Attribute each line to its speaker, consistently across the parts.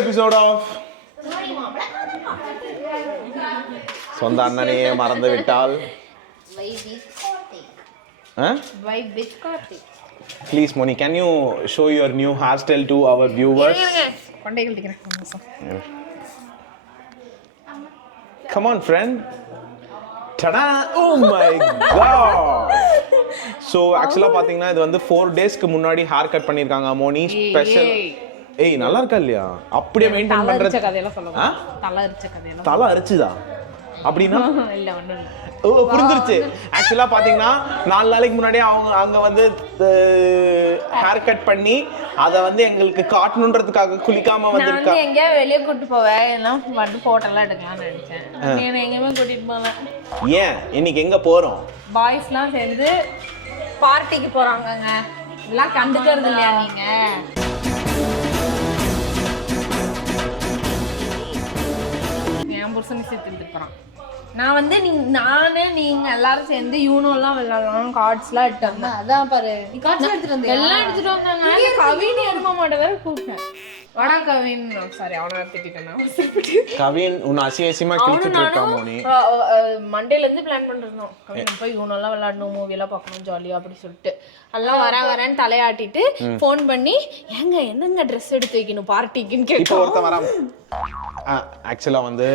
Speaker 1: Episode of சொந்த அண்ணனையே மறந்து விட்டால். Please Moni can you show your new hair style to our viewers. Come on friend tada oh my God so ஆக்சுவலாக பார்த்தீங்கன்னா இது வந்து four டேஸ்க்கு முன்னாடி ஹேர் கட் பண்ணியிருக்காங்க மோனி ஸ்பெஷல்
Speaker 2: ஏய்.
Speaker 1: நல்லா இருக்கா இல்லையா? அப்படியே மெயின்டைன் பண்ணுறது
Speaker 2: கதையெல்லாம் சொல்ல
Speaker 1: ஆ?
Speaker 2: மாட்டேன். தலை அரிச்ச கதையெல்லாம்
Speaker 1: தலை அரிச்சுதா? அப்படின்னா?
Speaker 2: இல்ல ஒண்ணும்
Speaker 1: ஓ புரிஞ்சிருச்சு. ஆக்சுவலாக பார்த்தீங்கன்னா நாலு நாளைக்கு முன்னாடியே அவங்க அங்கே வந்து ஹேர் கட் பண்ணி அதை வந்து எங்களுக்கு காட்டணுன்றதுக்காக குளிக்காம
Speaker 2: வந்து எங்கேயாவது வெளியே கூட்டு போவேன். எல்லாம் வந்து போட்டோ எல்லாம் எடுக்கலாம்னு நினைச்சேன். எங்கேயுமே கூட்டிட்டு போகல.
Speaker 1: ஏன்? இன்னைக்கு எங்க போறோம்?
Speaker 2: பாய்ஸ்லாம் சேர்ந்து பார்ட்டிக்கு போறாங்கங்க. எல்லாம் கண்டுக்கிறது இல்லையா நீங்க? என் புருஷனை சேர்த்து நான் வந்து நீ நானு நீங்க எல்லாரும் சேர்ந்து யூனோலாம் விளையாடலாம் கார்ட்ஸ்லாம் எடுத்து வந்தேன்.
Speaker 3: அதான் பாரு நீ காட்சி எடுத்துட்டு வந்தியா?
Speaker 2: எல்லாம் எடுத்துட்டு வந்தாங்க கவின் மாட்ட வேற கூப்பிட்டேன். வடா கவின். சாரி அவனை திட்டிட்டேன்.
Speaker 1: கவின் உன்னை அசியசியமா
Speaker 2: அவனும்
Speaker 1: கிழிச்சிட்டு இருக்கா
Speaker 2: நானும்
Speaker 1: மோனி?
Speaker 2: மண்டேல இருந்து பிளான் பண்ணிருந்தோம். கவின் போய் இவனெல்லாம் விளையாடணும் மூவி எல்லாம் பார்க்கணும் ஜாலியா அப்படி சொல்லிட்டு. எல்லாம் வரேன் வரேன்னு தலையாட்டிட்டு ஃபோன் பண்ணி ஏங்க என்னங்க ட்ரெஸ் எடுத்து வைக்கணும் பார்ட்டிக்குன்னு கேட்டோம்.
Speaker 1: ஒருத்தன் வரான். ஆக்சுவலாக வந்து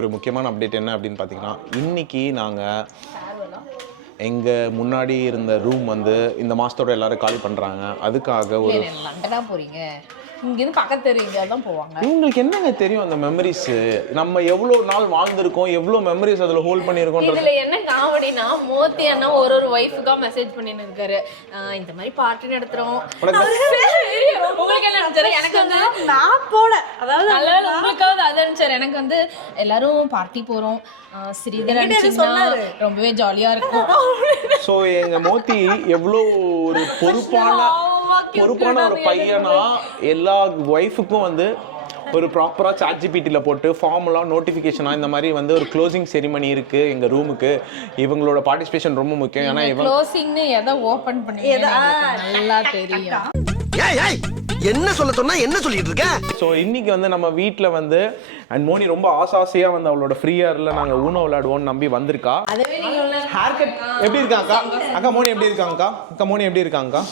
Speaker 1: ஒரு முக்கியமான அப்டேட் என்ன அப்படின்னு பார்த்தீங்கன்னா இன்னைக்கு நாங்கள் எங்கள் முன்னாடி இருந்த ரூம் வந்து இந்த மாதத்தோட எல்லாரும் காலி பண்ணுறாங்க அதுக்காக ஒரு
Speaker 2: போறீங்க. இங்கிருந்து பக்கத்து தெரு தான் போவாங்க.
Speaker 1: உங்களுக்கு என்னங்க தெரியும் அந்த மெமரிஸ் நம்ம எவ்வளோ நாள் வாழ்ந்திருக்கோம் எவ்வளோ மெமரிஸ் அதில் ஹோல்ட் பண்ணியிருக்கோன்றது?
Speaker 2: இதுல என்ன காமெடினா மோத்தி அண்ணா ஒரு ஒரு ஒய்ஃபுக்கா மெசேஜ் பண்ணின்னு இருக்காரு இந்த மாதிரி பார்ட்டி நடத்துறோம்.
Speaker 1: உனக்கு
Speaker 2: உங்களுக்கு என்ன நினைச்சாரு? எனக்கு வந்து
Speaker 3: நான் போல அதாவது
Speaker 2: நல்ல உங்களுக்காவது அது நினைச்சாரு. எனக்கு வந்து எல்லாரும் பார்ட்டி போறோம். ஆஹ் ஸ்ரீதர் அடிச்சிங்கன்னா ரொம்பவே ஜாலியா இருக்கும்.
Speaker 1: ஸோ எங்க மோத்தி எவ்வளோ ஒரு பொறுப்பான பொறுப்பான ஒரு பையனா எல்லா ஒய்ஃபுக்கும் வந்து ஒரு ப்ராப்பராக சாட் ஜிபிடியில் போட்டு ஃபார்முலாம் நோட்டிஃபிகேஷனாக இந்த மாதிரி வந்து ஒரு க்ளோசிங் செரிமனி இருக்குது எங்கள் ரூமுக்கு இவங்களோட பார்ட்டிசிபேஷன் ரொம்ப முக்கியம். ஏன்னா இவங்க
Speaker 2: க்ளோசிங்னு எதை ஓபன் பண்ணி நல்லா தெரியும்.
Speaker 4: ஏய் ஏய் என்ன சொல்ல சொன்னா என்ன சொல்லிட்டு இருக்க?
Speaker 1: ஸோ இன்னைக்கு வந்து நம்ம வீட்டில் வந்து அண்ட் மோனி ரொம்ப ஆசாசியாக வந்து அவளோட ஃப்ரீ ஹேரில் நாங்கள் ஊனோ விளையாடுவோம்னு நம்பி வந்திருக்கா. ஹேர் கட் எப்படி இருக்காங்கக்கா? அக்கா மோனி எப்படி இருக்காங்கக்கா? அக்கா மோனி எப்படி இருக்காங்கக்கா?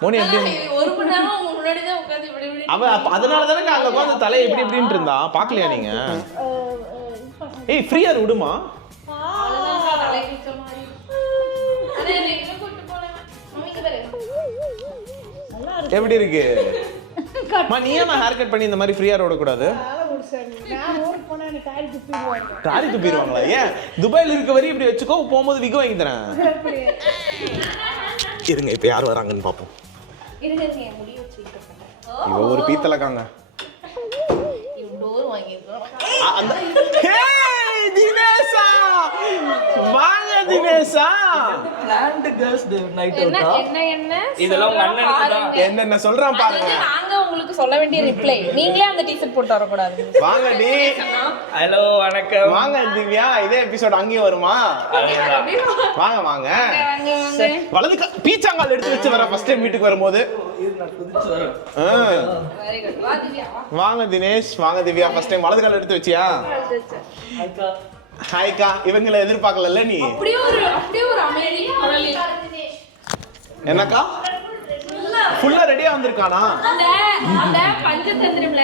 Speaker 1: மோனி எப்படி
Speaker 2: ஒரு மணி நேரம் முன்னாடி தான் உட்காந்து இப்படி இப்படி
Speaker 1: அவ அப்ப அதனால தானே அங்க உட்காந்து தலை எப்படி இப்படின்ட்டு இருந்தா? பாக்கலையா நீங்க? ஏய் ஃப்ரீயா விடுமா? எப்படி இருக்கு? மா நீ ஏன் ஹேர் கட் பண்ணி இந்த மாதிரி ஃப்ரீயா விடக்கூடாது தாரி துப்பிடுவாங்களா? ஏன்? துபாயில இருக்க வரையும் இப்படி வச்சுக்கோ போகும்போது விக வாங்கி தரேன். இருங்க இப்ப யார் வராங்கன்னு பாப்போம் இவ ஒரு பீத்தலக்காங்க. அந்த தினேஷா! வாங்க தினேஷா!
Speaker 5: பிளான்ட் கேர்ள்ஸ் நைட்
Speaker 2: என்ன
Speaker 5: அவுட்டா
Speaker 2: என்ன என்ன?
Speaker 5: இதெல்லாம் உங்க அண்ணனுக்கு தான்.
Speaker 2: பாருங்க.
Speaker 1: என்னென்ன சொல்றான் பாருங்க.
Speaker 2: வந்து நாங்க உங்களுக்கு சொல்ல வேண்டிய ரிப்ளை நீங்களே அந்த டீஷர்ட் போட்டு வரக்கூடாது.
Speaker 1: வாங்க டி
Speaker 5: ஹலோ வணக்கம்.
Speaker 1: வாங்க திவ்யா. இதே எபிசோட் அங்கேயும் வருமா? வாங்க வாங்க.
Speaker 2: வாங்க வாங்க
Speaker 1: வலது பீச்சாங்கால் எடுத்து வச்சு வர ஃபர்ஸ்ட் டைம் வீட்டுக்கு வரும்போது. வாங்க தினேஷ் வாங்க திவ்யா ஃபர்ஸ்ட் டைம் வலது கால் எடுத்து வச்சியா
Speaker 5: அக்கா
Speaker 1: ஹாய்க்கா இவங்களை எதிர்பார்க்கல நீ
Speaker 2: அப்படியே ஒரு அப்படியே ஒரு அமைதி குரல்.
Speaker 1: என்னக்கா ஃபுல்லா ரெடியா வந்திருக்கானா
Speaker 2: அந்த அந்த பஞ்சதந்திரம்ல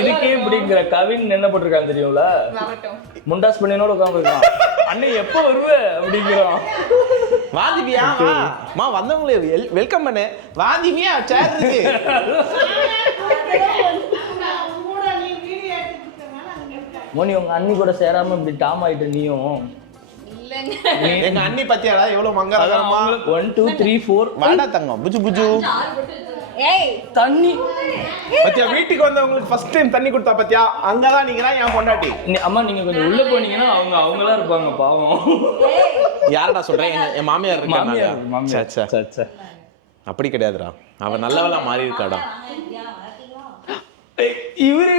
Speaker 5: இதுக்கே-. இப்படிங்கிற கவின் என்ன போட்டிருக்கான் தெரியும்ல. முண்டாஸ் பண்ணினோட உட்காந்துருக்கான் அண்ணே எப்போ வருவ? அப்படிங்கிறான்.
Speaker 1: வா திவ்யா வா. மா வந்தவங்களே வெல்கம் பண்ணு வா திவ்யா சேர் இருக்கு.
Speaker 5: மோனி உங்க அண்ணி கூட சேராம இப்படி டாம் ஆயிட்டு நீயும்.
Speaker 2: இல்லைங்க.
Speaker 1: எங்க அண்ணி பத்தியாடா எவ்வளவு மங்களகரமா
Speaker 5: ஒன் டூ த்ரீ ஃபோர்
Speaker 1: வாடா தங்கம். புஜு புஜு.
Speaker 5: தண்ணி.
Speaker 1: பத்தியா வீட்டுக்கு வந்தவங்களுக்கு ஃபர்ஸ்ட் டைம் தண்ணி கொடுத்தா பத்தியா? அங்கதான் நீங்க தான் என் பொண்டாட்டி.
Speaker 5: அம்மா நீங்க கொஞ்சம் உள்ள போனீங்கன்னா அவங்க அவங்களா இருப்பாங்க பாவம்.
Speaker 1: யாரடா சொல்றேன் என் மாமியார்
Speaker 5: மாமியார் மாமியார்.
Speaker 1: சே, சே.
Speaker 5: சே, சே.
Speaker 1: அப்படி கிடையாதுடா. அவ நல்லவளா மாறி இருக்காடா.
Speaker 5: இவரு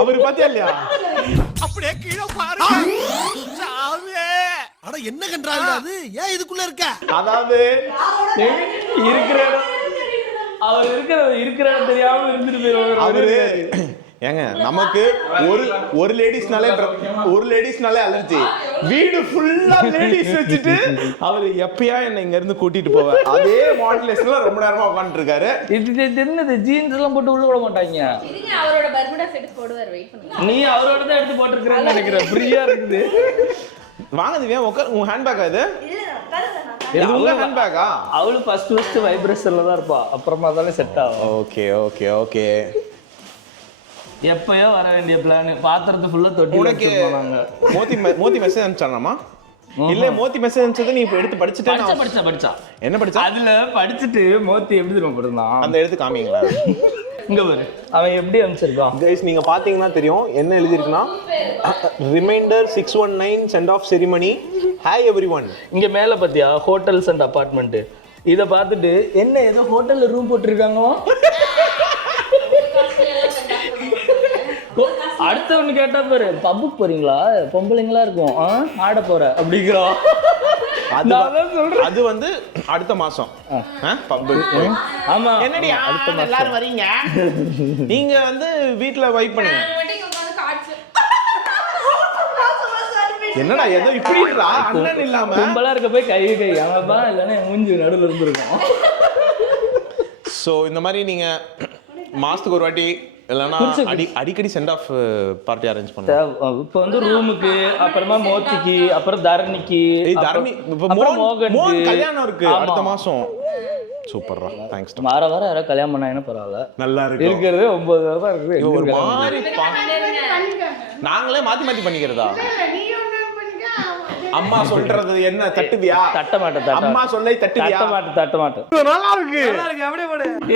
Speaker 1: அவரு பாத்தியா இல்லையா?
Speaker 4: அப்படியே கீழே பாரு. சாமி அட என்ன கன்றாவிடா அது? ஏன் இதுக்குள்ள இருக்க?
Speaker 1: அதாவது
Speaker 5: இருக்கிற அவர் இருக்கிற இருக்கிற தெரியாம இருந்துட்டு போயிருவாரு.
Speaker 1: அவரு ஏங்க நமக்கு ஒரு ஒரு லேடிஸ்னாலே ஒரு லேடிஸ்னாலே அலர்ஜி. வீடு ஃபுல்லா லேடிஸ் வச்சுட்டு அவர் எப்பயா என்ன இங்க இருந்து கூட்டிட்டு போவார். அதே மாடுலேஷன்ல ரொம்ப நேரமா உட்காந்துட்டு இருக்காரு
Speaker 5: இது என்னது? ஜீன்ஸ் எல்லாம் போட்டு உள்ள விட மாட்டாங்க.
Speaker 2: இருங்க அவரோட பர்முடா செட் போடுவார். வெயிட் பண்ணுங்க.
Speaker 5: நீ அவரோட தான் எடுத்து போட்டிருக்கிறேன்னு நினைக்கிறேன். ஃப்ரீயா இருக்குது.
Speaker 1: வாங்க திவ்யா உட்கார் உங்க ஹேண்ட்பேக் அது இது உங்க ஹேண்ட்பேக்கா
Speaker 5: அவளு ஃபர்ஸ்ட் ஃபர்ஸ்ட் வைப்ரேஷன்ல தான் இருப்பா. அப்புறமா தானே செட் ஆகும்
Speaker 1: ஓகே ஓகே ஓகே
Speaker 5: எப்பயோ வர வேண்டிய பிளான் பாத்திரத்தை ஃபுல்லா தொட்டி
Speaker 1: உனக்கு me- மோத்தி மெசேஜ் அனுப்பிச்சானாமா இல்ல மோத்தி மெசேஜ் அனுப்பிச்சது நீ இப்ப எடுத்து படிச்சுட்டே
Speaker 5: படிச்சா படிச்சா
Speaker 1: என்ன படிச்சா?
Speaker 5: அதுல படிச்சுட்டு மோத்தி எப்படி தெரியுமா போட்டிருந்தான்
Speaker 1: அந்த எடுத்து காமிங்களா?
Speaker 5: இங்க பாரு. அவன் எப்படி அனுப்பிச்சிருக்கான்
Speaker 1: கைஸ் நீங்க பாத்தீங்கன்னா தெரியும் என்ன எழுதிருக்குன்னா reminder six one nine send off ceremony hi everyone
Speaker 5: இங்க மேல பாத்தியா? ஹோட்டல்ஸ் அண்ட் அபார்ட்மெண்ட் இத பார்த்துட்டு என்ன ஏதோ ஹோட்டல்ல ரூம் போட்டிருக்காங்களா அடுத்தவனு கேட்டா பாரு பப்புக்கு போறீங்களா? பொம்பளைங்களா இருக்கும். ஆ? ஆட போற. அப்படிங்கிறான்.
Speaker 1: அது வந்து அடுத்த மாசம்.
Speaker 5: ஆமா.
Speaker 1: என்னடி
Speaker 5: அடுத்த மாசம்.
Speaker 1: எல்லாரும் வரீங்க? நீங்க வந்து வீட்ல வைப் பண்ணுங்க. என்னடா ஏதோ இப்படின்றா? அண்ணன் இல்லாம.
Speaker 5: கும்பலா இருக்க போய் கை கை. அவன்பா இல்லைன்னா என் மூஞ்சி நடுவில் இருந்திருக்கும்.
Speaker 1: சோ இந்த மாதிரி நீங்க மாசத்துக்கு ஒரு வாட்டி இல்லைன்னா அடி அடிக்கடி சென்ட் ஆஃப் பார்ட்டி அரேஞ்ச் பண்ணுவோம்.
Speaker 5: இப்போ வந்து ரூமுக்கு அப்புறமா மோத்திக்கு அப்புறம் தரணிக்கு
Speaker 1: தரணி இப்ப மோகன் கல்யாணம் இருக்கு. அடுத்த மாசம். சூப்பர்ரா தேங்க்ஸ்
Speaker 5: வார வாரம் யாராவது கல்யாணம் பண்ணாங்கன்னா பரவாயில்ல?
Speaker 1: நல்லா இருக்கு
Speaker 5: இருக்கிறது ஒன்பது வாரம் தான் இருக்குது.
Speaker 1: ஒரு மாதிரி நாங்களே மாத்தி மாத்தி பண்ணிக்கிறதா? அம்மா சொல்றது என்ன தட்டுவியா?
Speaker 5: தட்ட மாட்டேன் தட்ட.
Speaker 1: அம்மா சொல்லை தட்டுவியா?
Speaker 5: தட்ட மாட்டேன் தட்ட மாட்டேன்.
Speaker 1: நல்லா இருக்கு.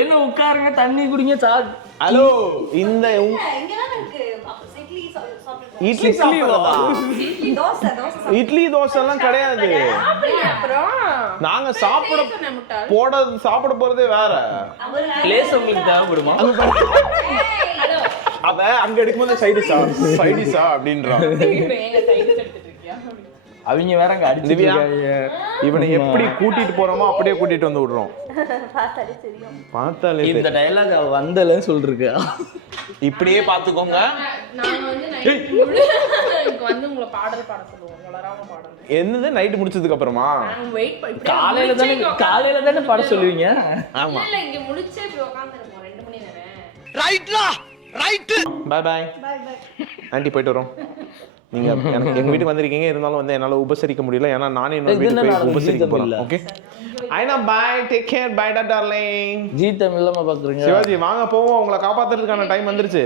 Speaker 5: என்ன உட்காருங்க தண்ணி குடிங்க சா
Speaker 1: ஹலோ இந்த
Speaker 3: இருக்கு இட்லி சாப்பிடுறேன்
Speaker 1: இட்லி
Speaker 3: தோசை தோசை
Speaker 1: இட்லி தோசை எல்லாம் கிடையாது
Speaker 2: அப்புறம்?
Speaker 1: நாங்க சாப்பிட போட சாப்பிட போறதே வேற.
Speaker 5: பிளேஸ் உங்களுக்கு தேவைப்படுமா
Speaker 1: அவ அங்க எடுக்கும்போது சைடிஷா? சைடிஷா அப்படின்றான்
Speaker 5: அவங்க வேற அங்க அடிச்சு
Speaker 1: இவனை எப்படி கூட்டிட்டு போறோமோ அப்படியே கூட்டிட்டு வந்து விடுறோம்.
Speaker 3: பார்த்தாலே தெரியும்.
Speaker 1: பார்த்தாலே
Speaker 5: இந்த. டயலாக் வந்தல சொல்லிருக்கு.
Speaker 1: இப்படியே பாத்துக்கோங்க என்னது? நைட் முடிச்சதுக்கு அப்புறமா?
Speaker 2: நாங்க வெயிட் பண்ணி
Speaker 5: காலையில தானே காலையில தானே பாட சொல்லுவீங்க?
Speaker 1: ஆமா.
Speaker 2: இல்ல இங்க முடிச்சே இப்படி உட்காந்துருப்போம் ரெண்டு மணி நேரம்.
Speaker 4: ரைட்லா ரைட்
Speaker 1: பாய் பாய் ஆண்டி போயிட்டு வரோம். நீங்க எனக்கு எங்க வீட்டுக்கு வந்திருக்கீங்க இருந்தாலும் வந்து என்னால உபசரிக்க முடியல. ஏன்னா நானே இன்னொரு
Speaker 5: இது
Speaker 1: வீட்டுக்கு
Speaker 5: என்ன
Speaker 1: போய்
Speaker 5: நடந்தது?
Speaker 1: உபசரிக்க போறேன்.
Speaker 5: இல்ல.
Speaker 1: Okay Aina bye take care bye டா டார்லிங்
Speaker 5: ஜி தமிழ்லாம பாக்குறீங்க.
Speaker 1: சிவாஜி வாங்க போவோம். உங்களை காப்பாத்துறதுக்கான டைம் வந்துருச்சு.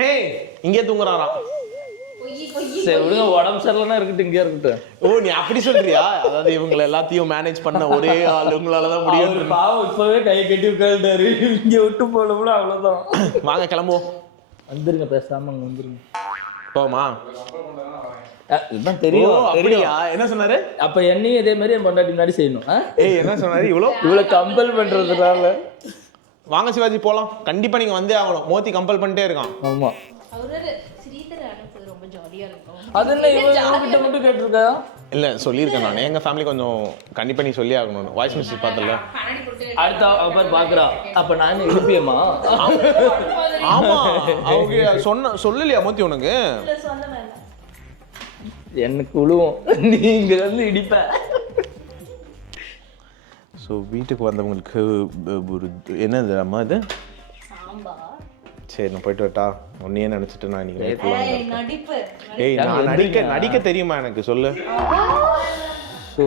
Speaker 1: ஹேய் இங்கே தூங்குறாராம்
Speaker 5: சரி விடுங்க. உடம்பு சரியில்லைன்னா இருக்கட்டும் இங்கே இருக்கட்டும்.
Speaker 1: ஓ நீ அப்படி சொல்றியா? அதாவது இவங்களை எல்லாத்தையும் மேனேஜ் பண்ண ஒரே ஆள் உங்களால தான் முடியும்.
Speaker 5: அவர் பாவம் இப்பவே கை கட்டி உட்காந்துட்டாரு. இங்க விட்டு போனோம்னா அவ்வளவுதான்.
Speaker 1: வாங்க கிளம்புவோம்.
Speaker 5: வந்துருங்க பேசாம அங்க வந்துருங்க.
Speaker 1: போமா?
Speaker 5: இதுதான் தெரியும் தெரியும்
Speaker 1: அப்படியா? என்ன சொன்னாரு?
Speaker 5: அப்ப என்னையும் இதே மாதிரி என் பொண்டாட்டி முன்னாடி செய்யணும்?
Speaker 1: ஏய் என்ன சொன்னாரு? இவ்வளோ?
Speaker 5: இவ்வளவு கம்பல் பண்றதுனால.
Speaker 1: வாங்க சிவாஜி போலாம். கண்டிப்பா நீங்க வந்தே ஆகணும். மோத்தி கம்பல் பண்ணிட்டே இருக்கான்.
Speaker 5: ஆமா.
Speaker 2: அனுப்புறது ரொம்ப ஜாலியா இருக்கும்.
Speaker 5: அது என்ன இவன் கிட்ட மட்டும் கேட்டிருக்கா?
Speaker 1: இல்ல சொல்லியிருக்கேன் நான். எங்க ஃபேமிலி கொஞ்சம் கண்டிப்பா நீ சொல்லி ஆகணும் வாய்ஸ் மெசேஜ் பார்த்தல
Speaker 5: அடுத்த அவர் பாக்குறா அப்ப நான் எழுப்பியமா
Speaker 1: ஆமா அவங்க சொன்ன சொல்லலையா மோத்தி உனக்கு?
Speaker 5: எனக்கு விழுவோம் நீங்க வந்து இடிப்ப.
Speaker 1: ஸோ வீட்டுக்கு வந்தவங்களுக்கு ஒரு என்னது அம்மா இது? சரி நான் போயிட்டு வரட்டா. உன்னையே நினைச்சிட்டு நான் இன்னைக்கு
Speaker 3: ஏய்,
Speaker 1: நான். நடிக்க நடிக்க. தெரியுமா எனக்கு? சொல்லு.
Speaker 5: ஸோ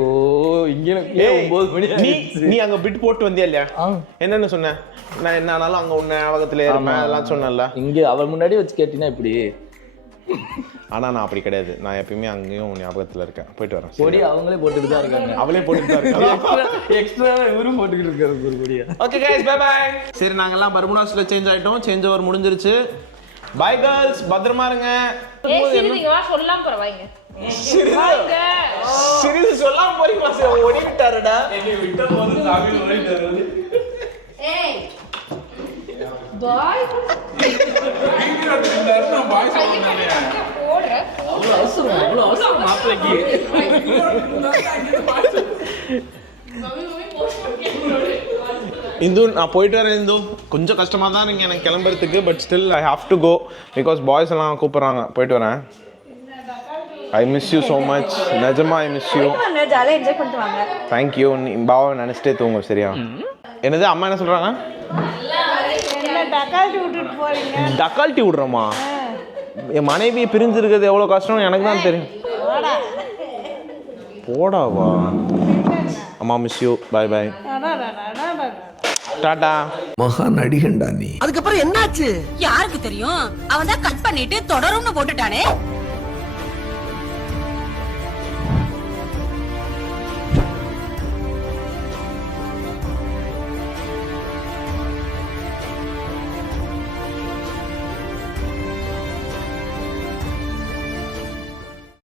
Speaker 5: இங்க ஒன்பது மணி
Speaker 1: நீ? நீ அங்க பிட் போட்டு வந்தியா இல்லையா. என்னன்னு சொன்ன? நான் என்ன ஆனாலும் அங்க உன்ன ஞாபகத்துல இருப்பேன் அதெல்லாம் சொன்னேன்ல.
Speaker 5: இங்க அவள் முன்னாடி வச்சு கேட்டீங்கன்னா இப்படி?
Speaker 1: ஆனா நான் அப்படி கிடையாது. நான் எப்பயுமே அங்கேயும் ஞாபகத்துல இருக்கேன். போயிட்டு வரேன்.
Speaker 5: கொடி அவங்களே போட்டுட்டு தான் இருக்காங்க.
Speaker 1: அவளே போட்டுட்டு தான் இருக்கா
Speaker 5: எக்ஸ்ட்ரா இவரும் போட்டுக்கிட்டு இருக்காரு ஒரு கொடியா
Speaker 1: ஓகே கைஸ் பை பை சரி நாங்கெல்லாம் பர்முடாஸ்ல சேஞ்ச் ஆயிட்டோம். சேஞ்ச் ஓவர் முடிஞ்சிருச்சு. பை கேர்ள்ஸ் பத்திரமா இருங்க.
Speaker 2: சொல்லாம பரவாயிங்க
Speaker 1: சிறிது. சொல்லாம போறீங்களா சார் ஓடி விட்டாருடா.
Speaker 2: ஏய். பாய்.
Speaker 5: அவ்வளோ அவசரம் அவ்வளோ அவசரம் மாப்பிள்ளைக்கு
Speaker 1: இந்து நான் போயிட்டு வரேன் இந்து. கொஞ்சம் கஷ்டமாக தான் நீங்கள் எனக்கு கிளம்புறதுக்கு but still I have to go because boys எல்லாம் கூப்பிட்றாங்க. போயிட்டு வரேன். I miss you so much நிஜமா ஐ மிஸ் யூ
Speaker 3: ஜாலியாக என்ஜாய் பண்ணிட்டு வாங்க.
Speaker 1: தேங்க்யூ நீ பாவை நினச்சிட்டே தூங்க சரியா? என்னது அம்மா என்ன சொல்கிறாங்க
Speaker 3: தக்காளி விட்டுட்டு போறீங்க?
Speaker 1: டக்கால்ட்டி விட்றோமா என் மனைவியை பிரிஞ்சிருக்கிறது எவ்வளோ கஷ்டம் எனக்கு தான் தெரியும். போடாவா அம்மா miss you bye bye tata.
Speaker 4: மகா நடிகண்டா நீ.
Speaker 6: அதுக்கப்புறம் என்னாச்சு?
Speaker 7: யாருக்கு தெரியும்? அவன் தான் கட் பண்ணிட்டு தொடரும்னு போட்டுட்டானே.